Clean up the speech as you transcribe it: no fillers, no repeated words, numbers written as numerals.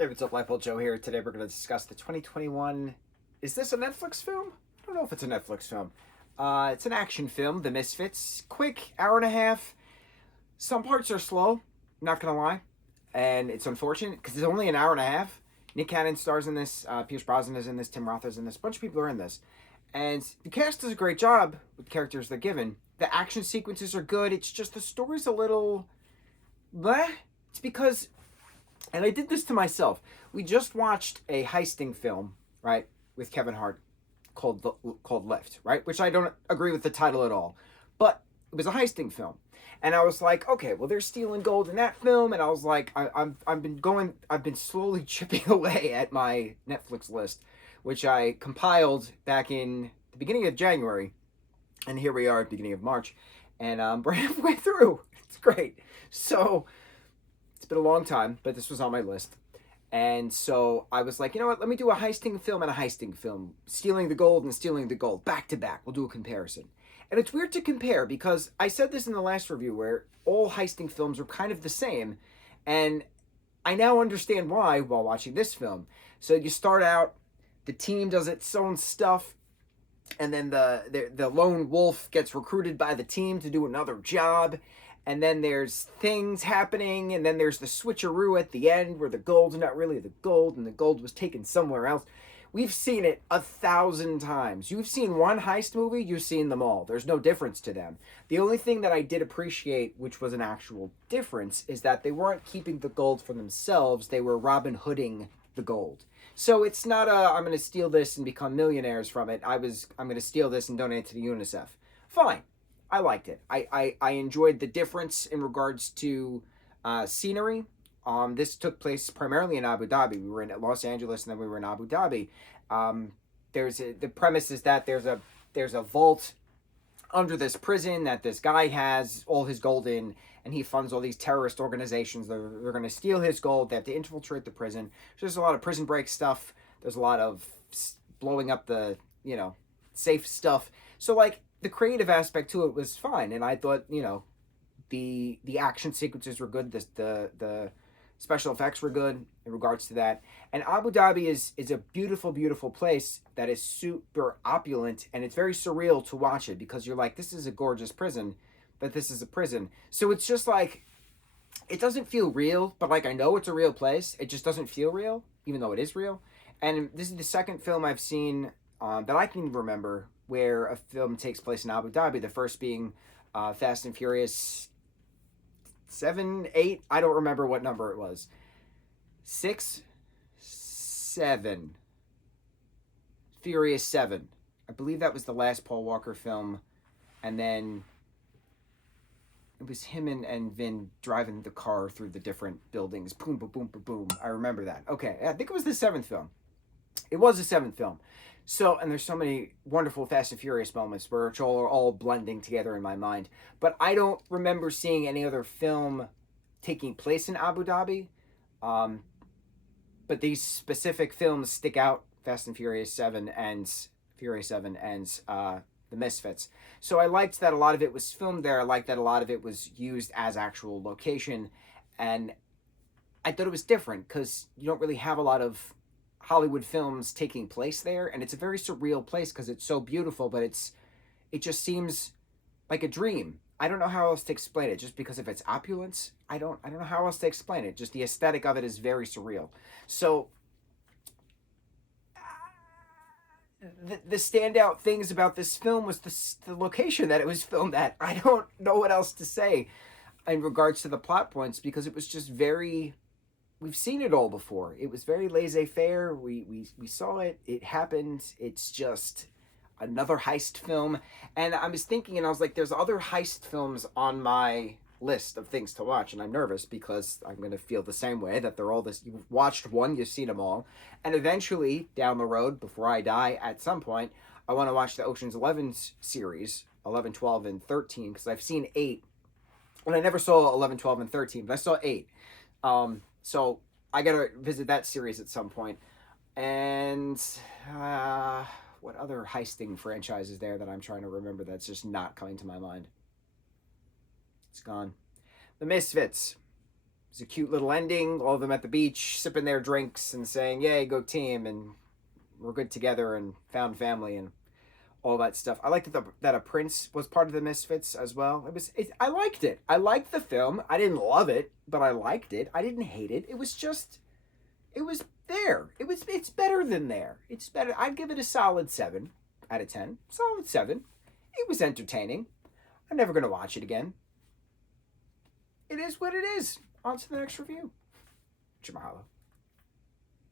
Hey, what's up, lightboltjoe here. Today we're going to discuss the 2021... Is this a Netflix film? I don't know if it's a Netflix film. It's an action film, The Misfits. Quick, hour and a half. Some parts are slow, not going to lie. And it's unfortunate, because it's only an hour and a half. Nick Cannon stars in this, Pierce Brosnan is in this, Tim Roth is in this. A bunch of people are in this. And the cast does a great job with the characters they're given. The action sequences are good. It's just the story's a little... bleh. It's because... And I did this to myself. We just watched a heisting film, right, with Kevin Hart called Lift, right? Which I don't agree with the title at all. But it was a heisting film. And I was like, okay, well, they're stealing gold in that film. And I was like, I've been slowly chipping away at my Netflix list, which I compiled back in the beginning of January. And here we are at the beginning of March. And we're halfway through. It's great. So... it's been a long time, but this was on my list. And so I was like, you know what? Let me do a heisting film and a heisting film. Stealing the gold and stealing the gold. Back to back. We'll do a comparison. And it's weird to compare because I said this in the last review where all heisting films are kind of the same. And I now understand why while watching this film. So you start out, the team does its own stuff. And then the lone wolf gets recruited by the team to do another job. And then there's things happening, and then there's the switcheroo at the end where the gold's not really the gold, and the gold was taken somewhere else. We've seen it 1,000 times. You've seen one heist movie, you've seen them all. There's no difference to them. The only thing that I did appreciate, which was an actual difference, is that they weren't keeping the gold for themselves. They were Robin Hooding the gold. So it's not I'm going to steal this and become millionaires from it. I'm going to steal this and donate to the UNICEF. Fine. I liked it. I enjoyed the difference in regards to scenery. This took place primarily in Abu Dhabi. We were in Los Angeles and then we were in Abu Dhabi. The premise is that there's a vault under this prison that this guy has all his gold in, and he funds all these terrorist organizations. They're going to steal his gold. They have to infiltrate the prison. There's a lot of prison break stuff. There's a lot of blowing up the safe stuff. So like, the creative aspect to it was fine, and I thought, the action sequences were good, the special effects were good in regards to that. And Abu Dhabi is a beautiful, beautiful place that is super opulent, and it's very surreal to watch it because you're like, this is a gorgeous prison, but this is a prison. So it's just like, it doesn't feel real, but like I know it's a real place. It just doesn't feel real, even though it is real. And this is the second film I've seen that I can remember where a film takes place in Abu Dhabi. The first being Fast and Furious 7, 8. I don't remember what number it was. 6, 7. Furious 7. I believe that was the last Paul Walker film. And then it was him and Vin driving the car through the different buildings. Boom, boom, boom, boom, boom. I remember that. Okay, I think it was the 7th film. It was the 7th film. So, and there's so many wonderful Fast and Furious moments which are all blending together in my mind. But I don't remember seeing any other film taking place in Abu Dhabi. But these specific films stick out, Fast and Furious 7 and The Misfits. So I liked that a lot of it was filmed there. I liked that a lot of it was used as actual location. And I thought it was different because you don't really have a lot of Hollywood films taking place there, and it's a very surreal place because it's so beautiful, but it just seems like a dream. I don't know how else to explain it, just because of its opulence. I don't know how else to explain it. Just the aesthetic of it is very surreal. So the standout things about this film was the location that it was filmed at. I don't know what else to say in regards to the plot points because it was just very... We've seen it all before. It was very laissez-faire. We saw it. It happened. It's just another heist film. And I was thinking, and I was like, there's other heist films on my list of things to watch. And I'm nervous because I'm going to feel the same way, that they're all this. You've watched one, you've seen them all. And eventually, down the road, before I die, at some point, I want to watch the Ocean's 11 series, 11, 12, and 13, because I've seen 8. And I never saw 11, 12, and 13, but I saw 8. So I gotta visit that series at some point. And what other heisting franchise is there that I'm trying to remember that's just not coming to my mind? It's gone. The Misfits. was a cute little ending. All of them at the beach, sipping their drinks and saying, "Yay, go team!" and we're good together and found family and all that stuff. I liked that a prince was part of the Misfits as well. I liked it. I liked the film. I didn't love it, but I liked it. I didn't hate it. It was there. It's better than there. It's better. I'd give it a solid 7 out of 10. Solid 7. It was entertaining. I'm never going to watch it again. It is what it is. On to the next review. Mahalo.